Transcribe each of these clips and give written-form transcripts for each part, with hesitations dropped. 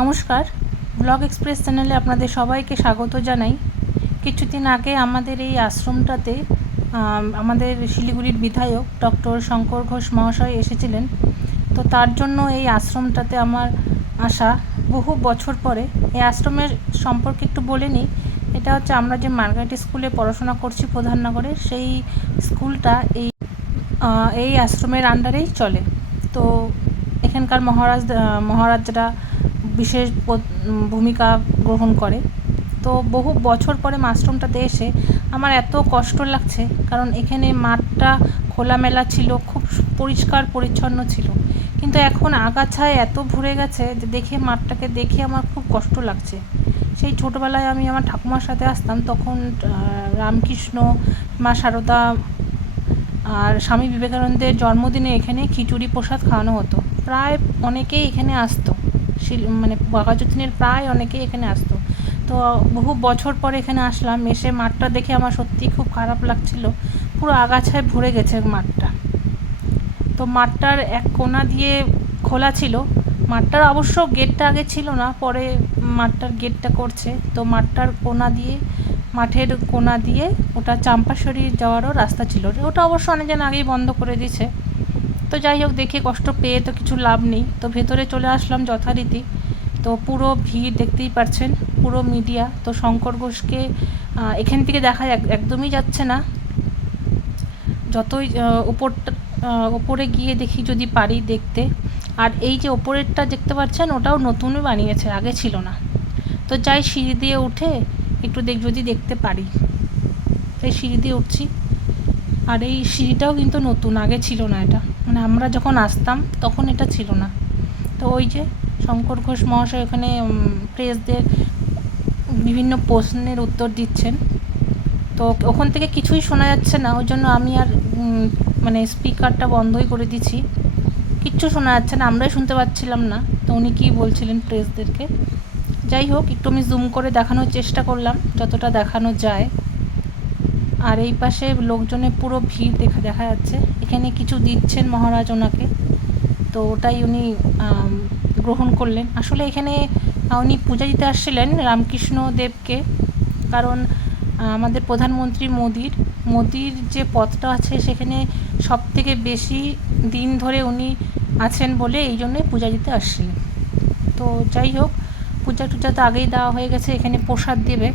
নমস্কার, blog express চ্যানেলে আপনাদের সবাইকে স্বাগত জানাই। কিছুদিন আগে আমাদের এই আশ্রমটাতে আমাদের শিলিগুড়ির বিধায়ক ডক্টর শঙ্কর ঘোষ মহাশয় এসেছিলেন। তো তার জন্য এই আশ্রমটাতে আমার আসা বহু বছর পরে। এই আশ্রমের সম্পর্কে একটু বলে নিই। এটা হচ্ছে আমরা যে মার্গারেট স্কুলে পড়াশোনা করছি প্রধাননগরে, সেই স্কুলটা এই আশ্রমের আন্ডারেই চলে। তো এখানকার মহারাজরা বিশেষ ভূমিকা গ্রহণ করে। তো বহু বছর পরে আশ্রমটাতে এসে আমার এত কষ্ট লাগছে, কারণ এখানে মাঠটা খোলামেলা ছিল, খুব পরিষ্কার পরিচ্ছন্ন ছিল, কিন্তু এখন আগাছায় এত ভরে গেছে যে দেখে মাঠটাকে দেখে আমার খুব কষ্ট লাগছে। সেই ছোটোবেলায় আমি আমার ঠাকুমার সাথে আসতাম, তখন রামকৃষ্ণ, মা সারদা আর স্বামী বিবেকানন্দের জন্মদিনে এখানে খিচুড়ি প্রসাদ খাওয়ানো হতো। প্রায় অনেকেই এখানে আসতো, মানে বাঘাযতীনের প্রায় অনেকেই এখানে আসতো। তো বহু বছর পরে এখানে আসলাম, এসে মাঠটা দেখে আমার সত্যিই খুব খারাপ লাগছিল। পুরো আগাছায় ভরে গেছে মাঠটা। তো মাঠটার এক কোণা দিয়ে খোলা ছিল। মাঠটার অবশ্য গেটটা আগে ছিল না, পরে মাঠটার গেটটা করছে। তো মাঠের কোণা দিয়ে ওটা চাম্পাশরি যাওয়ারও রাস্তা ছিল, ওটা অবশ্য অনেকদিন আগেই বন্ধ করে দিয়েছে। তো যাই হোক, দেখে কষ্ট পেয়ে তো কিছু লাভ নেই। তো ভেতরে চলে আসলাম যথারীতি। তো পুরো ভিড় দেখতেই পাচ্ছেন, পুরো মিডিয়া। তো শঙ্কর ঘোষকে এখান থেকে দেখা একদমই যাচ্ছে না। যতই ওপরে গিয়ে দেখি যদি পারি দেখতে। আর এই যে ওপরেরটা দেখতে পাচ্ছেন, ওটাও নতুনই বানিয়েছে, আগে ছিল না। তো যাই সিঁড়ি দিয়ে উঠে একটু যদি দেখতে পারি। এই সিঁড়ি দিয়ে উঠছি, আর এই সিঁড়িটাও কিন্তু নতুন, আগে ছিল না এটা, মানে আমরা যখন আসতাম তখন এটা ছিল না। তো ওই যে শঙ্কর ঘোষ মহাশয় এখানে প্রেসদের বিভিন্ন প্রশ্নের উত্তর দিচ্ছেন। তো ওখান থেকে কিছুই শোনা যাচ্ছে না, ওই জন্য আমি আর মানে স্পিকারটা বন্ধই করে দিচ্ছি। কিচ্ছু শোনা যাচ্ছে না, আমরাই শুনতে পাচ্ছিলাম না তো উনি কী বলছিলেন প্রেসদেরকে। যাই হোক, একটু আমি জুম করে দেখানোর চেষ্টা করলাম যতটা দেখানো যায়। আর এই পাশে লোকজনের পুরো ভিড় দেখা যাচ্ছে। এখানে কিছু দিচ্ছেন মহারাজ ওনাকে, তো ওটাই উনি গ্রহণ করলেন। আসলে এখানে উনি পূজা দিতে আসছিলেন রামকৃষ্ণ দেবকে, কারণ আমাদের প্রধানমন্ত্রী মোদির যে পদটা আছে সেখানে সব থেকে বেশি দিন ধরে উনি আছেন বলে এই জন্যই পূজা দিতে আসছিলেন। তো যাই হোক, পূজা টুজা তো আগেই দেওয়া হয়ে গেছে, এখানে প্রসাদ দেবে।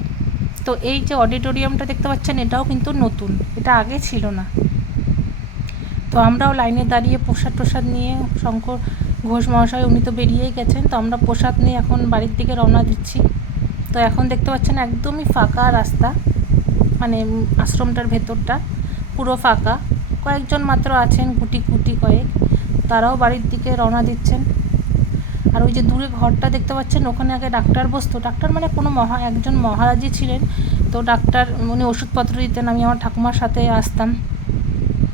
তো এই যে অডিটোরিয়ামটা দেখতে পাচ্ছেন, এটাও কিন্তু নতুন, এটা আগে ছিল না। তো আমরাও লাইনে দাঁড়িয়ে প্রসাদ নিয়ে, শঙ্কর ঘোষ মহাশয় উনি তো বেরিয়েই গেছেন, তো আমরা প্রসাদ নিয়ে এখন বাড়ির দিকে রওনা দিচ্ছি। তো এখন দেখতে পাচ্ছেন একদমই ফাঁকা রাস্তা, মানে আশ্রমটার ভেতরটা পুরো ফাঁকা। কয়েকজন মাত্র আছেন, গুটি কয়েক, তারাও বাড়ির দিকে রওনা দিচ্ছেন। আর ওই যে দূরে ঘরটা দেখতে পাচ্ছেন, ওখানে আগে ডাক্তার বসতো। ডাক্তার মানে কোনো একজন মহারাজই ছিলেন। তো ডাক্তার উনি ওষুধপত্র দিতেন, আমি আমার ঠাকুমার সাথে আসতাম।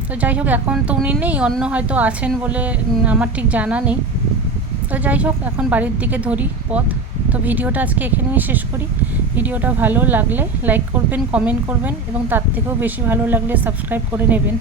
তো যাই হোক, এখন তো উনি নেই, অন্য হয়তো আছেন বলে আমার ঠিক জানা নেই। তো যাই হোক, এখন বাড়ির দিকে ধরি পথ। তো ভিডিওটা আজকে এখানেই শেষ করি। ভিডিওটা ভালো লাগলে লাইক করবেন, কমেন্ট করবেন, এবং তার থেকেও বেশি ভালো লাগলে সাবস্ক্রাইব করে নেবেন।